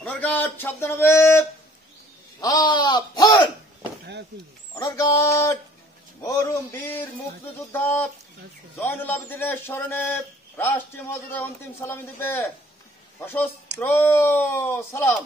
Honour guard সাবধান হবে। Honour guard মরহুম বীর মুক্তিযোদ্ধা জয়নুল আবেদিনের স্মরণে রাষ্ট্রীয় মর্যাদা অন্তিম সালামি দিবে। সশস্ত্র সালাম।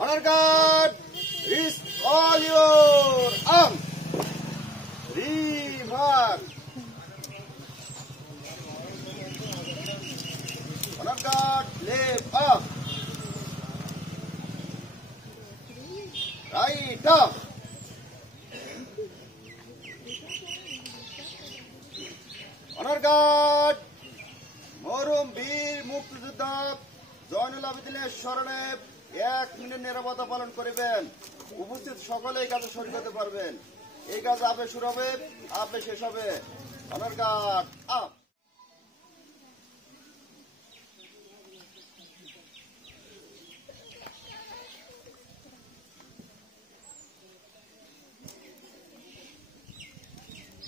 Honor guard is all your arms. Remark. Honor guard left up. Right up. Honor guard মরহুম বীর মুক্তিযোদ্ধা জয়নুল আবেদিনের স্মরণে 1 মিনিট নিরাপত্তা পালন করিবেন। উপস্থিত সকলে এই কাজে শরীক হতে পারবেন। এই কাজ আপে শুরু হবে, আপে শেষ হবে। Honour guard up.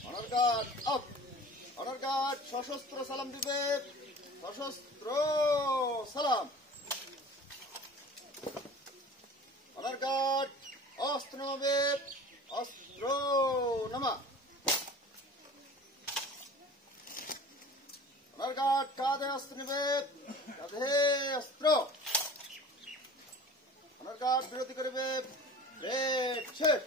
Honour guard up. Honour guard সশস্ত্র সালাম দিবে। সশস্ত্র সালাম। অনার গার্ড অস্ত্র নামাবে। অস্ত্র নামা। অনার গার্ড কাঁধে অস্ত্র নেবে। কাঁধে অস্ত্র। অনার গার্ড বিরতি করবে। শেষ।